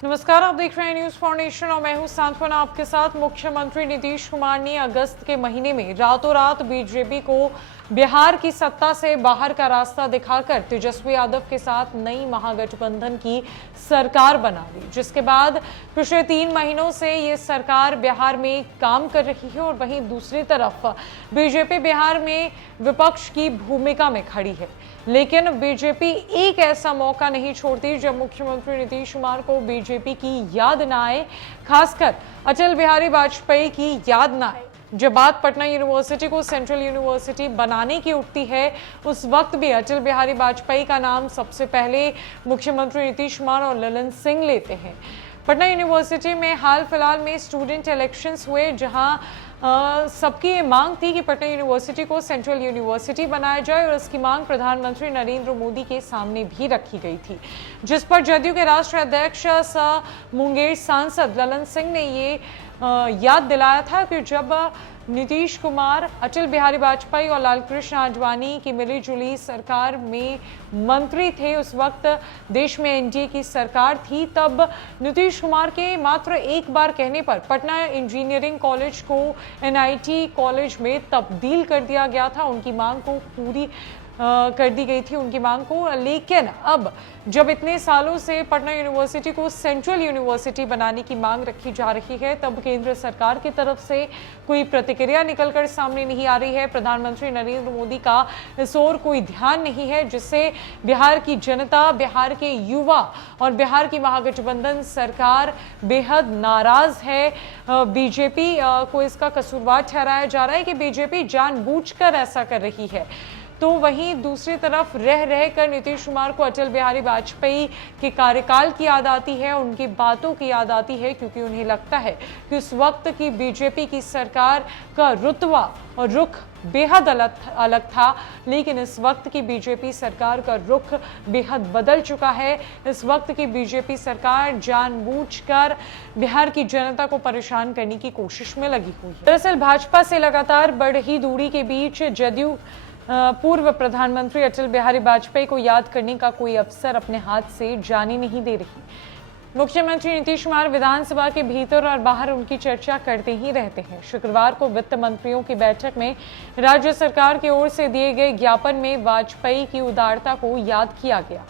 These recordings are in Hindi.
नमस्कार, आप देख रहे हैं न्यूज फाउंडेशन और मैं हूं सांत्वना आपके साथ। मुख्यमंत्री नीतीश कुमार ने अगस्त के महीने में रातों रात बीजेपी को बिहार की सत्ता से बाहर का रास्ता दिखाकर तेजस्वी यादव के साथ नई महागठबंधन की सरकार बना दी, जिसके बाद पिछले 3 महीनों से ये सरकार बिहार में काम कर रही है और वहीं दूसरी तरफ बीजेपी बिहार में विपक्ष की भूमिका में खड़ी है। लेकिन बीजेपी एक ऐसा मौका नहीं छोड़ती जब मुख्यमंत्री नीतीश कुमार को बीजेपी की याद ना आए, खासकर अटल बिहारी वाजपेयी की याद ना आए। जब बात पटना यूनिवर्सिटी को सेंट्रल यूनिवर्सिटी बनाने की उठती है, उस वक्त भी अटल बिहारी वाजपेयी का नाम सबसे पहले मुख्यमंत्री नीतीश कुमार और ललन सिंह लेते हैं। पटना यूनिवर्सिटी में हाल फिलहाल में स्टूडेंट इलेक्शंस हुए, जहां सबकी ये मांग थी कि पटना यूनिवर्सिटी को सेंट्रल यूनिवर्सिटी बनाया जाए और इसकी मांग प्रधानमंत्री नरेंद्र मोदी के सामने भी रखी गई थी, जिस पर जदयू के राष्ट्रीय अध्यक्ष मुंगेर सांसद ललन सिंह ने ये याद दिलाया था कि जब नीतीश कुमार, अटल बिहारी वाजपेयी और लालकृष्ण आडवाणी की मिलीजुली सरकार में मंत्री थे, उस वक्त देश में एनडीए की सरकार थी, तब नीतीश कुमार के मात्र एक बार कहने पर पटना इंजीनियरिंग कॉलेज को एनआईटी कॉलेज में तब्दील कर दिया गया था। उनकी मांग को पूरी कर दी गई थी उनकी मांग को। लेकिन अब जब इतने सालों से पटना यूनिवर्सिटी को सेंट्रल यूनिवर्सिटी बनाने की मांग रखी जा रही है, तब केंद्र सरकार की तरफ से कोई प्रतिक्रिया निकलकर सामने नहीं आ रही है। प्रधानमंत्री नरेंद्र मोदी का इस ओर कोई ध्यान नहीं है, जिससे बिहार की जनता, बिहार के युवा और बिहार की महागठबंधन सरकार बेहद नाराज है। बीजेपी को इसका कसूरवार ठहराया जा रहा है कि बीजेपी जानबूझकर ऐसा कर रही है। तो वहीं दूसरी तरफ रह रहकर नीतीश कुमार को अटल बिहारी वाजपेयी के कार्यकाल की याद आती है, उनकी बातों की याद आती है, क्योंकि उन्हें लगता है कि उस वक्त की बीजेपी की सरकार का रुतबा और रुख बेहद अलग था। लेकिन इस वक्त की बीजेपी सरकार का रुख बेहद बदल चुका है। इस वक्त की बीजेपी सरकार जानबूझकर बिहार की जनता को परेशान करने की कोशिश में लगी हुई है। दरअसल भाजपा से लगातार बढ़ रही दूरी के बीच जदयू पूर्व प्रधानमंत्री अटल बिहारी वाजपेयी को याद करने का कोई अवसर अपने हाथ से जाने नहीं दे रही। मुख्यमंत्री नीतीश कुमार विधानसभा के भीतर और बाहर उनकी चर्चा करते ही रहते हैं। शुक्रवार को वित्त मंत्रियों की बैठक में राज्य सरकार की ओर से दिए गए ज्ञापन में वाजपेयी की उदारता को याद किया गया।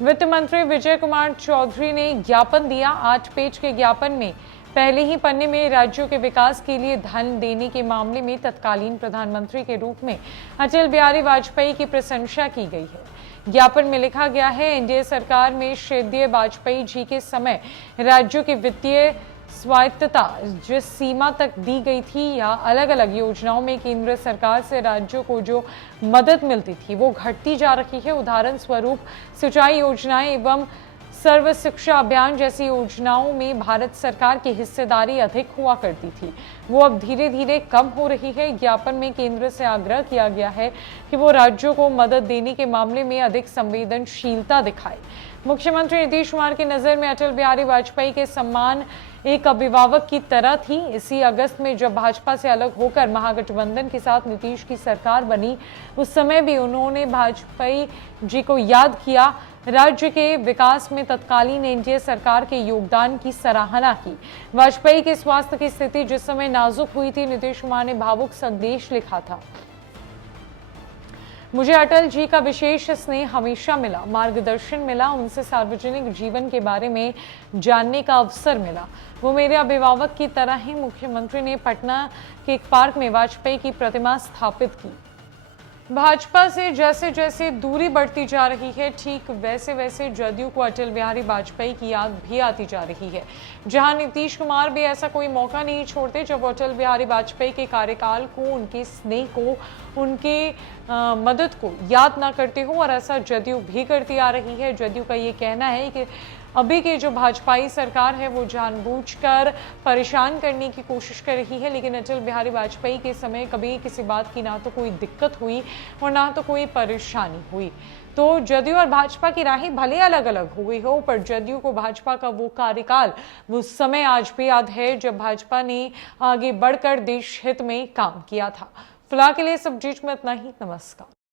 वित्त मंत्री विजय कुमार चौधरी ने ज्ञापन दिया। 8 पेज के ज्ञापन में पहले ही पन्ने में राज्यों के विकास के लिए धन देने के मामले में तत्कालीन प्रधानमंत्री के रूप में अटल बिहारी वाजपेयी की प्रशंसा की गई है। ज्ञापन में लिखा गया है, एनडीए सरकार में श्रद्धेय वाजपेयी जी के समय राज्यों की वित्तीय स्वायत्तता जिस सीमा तक दी गई थी या अलग अलग योजनाओं में केंद्र सरकार से राज्यों को जो मदद मिलती थी, वो घटती जा रही है। उदाहरण स्वरूप सिंचाई योजनाएं एवं सर्व शिक्षा अभियान जैसी योजनाओं में भारत सरकार की हिस्सेदारी अधिक हुआ करती थी, वो अब धीरे धीरे कम हो रही है। ज्ञापन में केंद्र से आग्रह किया गया है कि वो राज्यों को मदद देने के मामले में अधिक संवेदनशीलता दिखाए। मुख्यमंत्री नीतीश कुमार की नजर में अटल बिहारी वाजपेयी के सम्मान एक अभिभावक की तरह थी। इसी अगस्त में जब भाजपा से अलग होकर महागठबंधन के साथ नीतीश की सरकार बनी, उस समय भी उन्होंने वाजपेयी जी को याद किया। राज्य के विकास में तत्कालीन एनडीए सरकार के योगदान की सराहना की। वाजपेयी के स्वास्थ्य की स्थिति जिस समय नाजुक हुई थी, नीतीश कुमार ने भावुक संदेश लिखा था। मुझे अटल जी का विशेष स्नेह हमेशा मिला, मार्गदर्शन मिला, उनसे सार्वजनिक जीवन के बारे में जानने का अवसर मिला। वो मेरे अभिभावक की तरह ही। मुख्यमंत्री ने पटना के एक पार्क में वाजपेयी की प्रतिमा स्थापित की। भाजपा से जैसे जैसे दूरी बढ़ती जा रही है, ठीक वैसे वैसे जदयू को अटल बिहारी वाजपेयी की याद भी आती जा रही है। जहां नीतीश कुमार भी ऐसा कोई मौका नहीं छोड़ते जब वो अटल बिहारी वाजपेयी के कार्यकाल को, उनके स्नेह को, उनके मदद को याद ना करते हो, और ऐसा जदयू भी करती आ रही है। जदयू का ये कहना है कि अभी की जो भाजपाई सरकार है वो जानबूझकर परेशान करने की कोशिश कर रही है, लेकिन अटल बिहारी वाजपेयी के समय कभी किसी बात की ना तो कोई दिक्कत हुई और ना तो कोई परेशानी हुई। तो जदयू और भाजपा की राहें भले अलग अलग हुई हो, पर जदयू को भाजपा का वो कार्यकाल, वो समय आज भी याद है जब भाजपा ने आगे बढ़कर देश हित में काम किया था। फिलहाल के लिए सब चीज में इतना ही। नमस्कार।